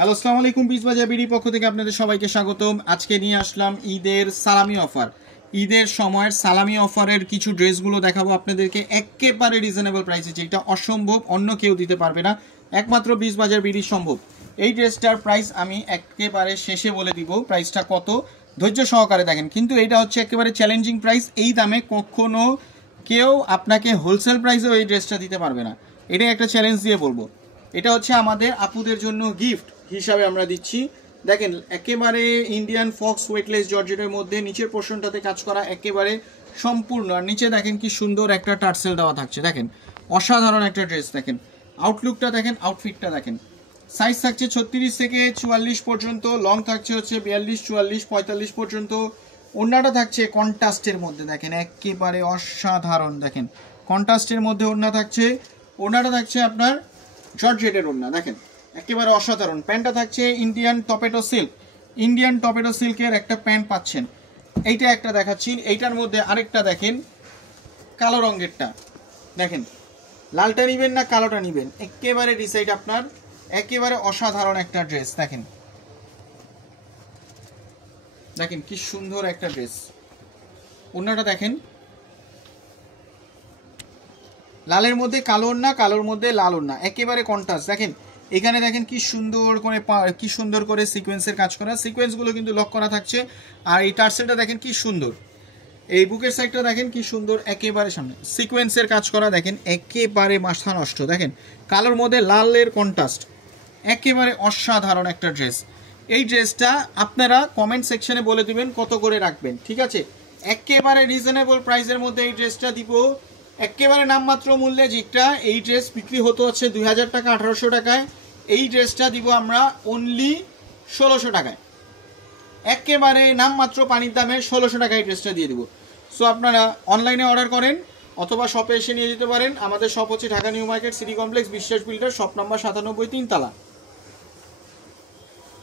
Hello, আসসালামু আলাইকুম। Piece বাজার বিডি পক্ষ থেকে আপনাদের সবাইকে স্বাগতম। আজকে নিয়ে আসলাম ঈদের সালামি অফার। ঈদের সময়ের সালামি অফারের কিছু ড্রেসগুলো দেখাবো আপনাদেরকে একেবারে রিজনেবল প্রাইসে, যেটা অসম্ভব, অন্য কেউ দিতে পারবে না, একমাত্র পিস বাজার বিডি সম্ভব। এই ড্রেসটার প্রাইস আমি একেবারে শেষে বলে দিব প্রাইসটা কত, ধৈর্য সহকারে দেখেন। কিন্তু এইটা হচ্ছে একেবারে চ্যালেঞ্জিং প্রাইস। এই দামে কখনো কেউ আপনাকে হোলসেল প্রাইসেও এই ড্রেসটা দিতে পারবে না, এটাই একটা চ্যালেঞ্জ দিয়ে বলবো। এটা হচ্ছে আমাদের আপুদের জন্য গিফট হিসাবে আমরা দিচ্ছি। দেখেন একেবারে ইন্ডিয়ান ফক্স ওয়েটলেস জর্জেটের মধ্যে নিচের পোর্শনটাতে কাজ করা একেবারে সম্পূর্ণ, আর নিচে দেখেন কি সুন্দর একটা টার্সেল দেওয়া থাকছে। দেখেন অসাধারণ একটা ড্রেস। দেখেন আউটলুকটা দেখেন, আউটফিটটা দেখেন। সাইজ থাকছে 36 থেকে 44 পর্যন্ত, লং থাকছে হচ্ছে 42, 44, 45 পর্যন্ত। ওড়নাটা থাকছে কন্ট্রাস্টের মধ্যে, দেখেন একেবারে অসাধারণ। দেখেন কন্ট্রাস্টের মধ্যে ওড়না থাকছে, ওড়নাটা থাকছে আপনার জর্জেটের ওড়না, দেখেন একেবারে অসাধারণ। প্যান্টটা থাকছে ইন্ডিয়ান টপেটো সিল্ক, ইন্ডিয়ান টপেটো সিল্কের একটা প্যান্ট পাচ্ছেন। এইটা একটা দেখাচ্ছি, এইটার মধ্যে আরেকটা দেখেন কালো রঙেরটা। দেখেন লালটা নিবেন না কালোটা নিবেন, একেবারে ডিসাইড আপনার। একেবারে অসাধারণ একটা ড্রেস। দেখেন দেখেন কি সুন্দর একটা ড্রেস। ওড়নাটা দেখেন, লালের মধ্যে কালো ওড়না, কালোর মধ্যে লাল ওড়না, একেবারে কন্ট্রাস্ট। দেখেন এখানে দেখেন কি সুন্দর করে সিকোয়েন্সের কাজ করা, সিকোয়েন্সগুলো কিন্তু লক করা থাকছে। আর এই টার্সেলটা দেখেন কি সুন্দর, এই বুকের সাইডটা দেখেন কি সুন্দর, একেবারে সামনে সিকোয়েন্সের কাজ করা। দেখেন একেবারে মাথা নষ্ট। দেখেন কালোর মধ্যে লালের কন্ট্রাস্ট, একেবারে অসাধারণ একটা ড্রেস। এই ড্রেসটা আপনারা কমেন্ট সেকশনে বলে দিবেন কত করে রাখবেন, ঠিক আছে? একেবারে রিজনেবল প্রাইসের মধ্যে এই ড্রেসটা দিব একেবারে নামমাত্র মূল্যে। যেটা এই ড্রেস বিক্রি হতো হচ্ছে 2000 টাকা, 1800 টাকায়, এই ড্রেসটা দিব আমরা অনলি 1600 টাকায়। একেবারে নামমাত্র পানির দামে 1600 টাকায় এই ড্রেসটা দিয়ে দিব। সো আপনারা অনলাইনে অর্ডার করেন অথবা শপে এসে নিয়ে যেতে পারেন। আমাদের শপ হচ্ছে Dhaka new market, city complex, বিশ্বাস বিল্ডার, শপ নাম্বার 97, 3 তলা।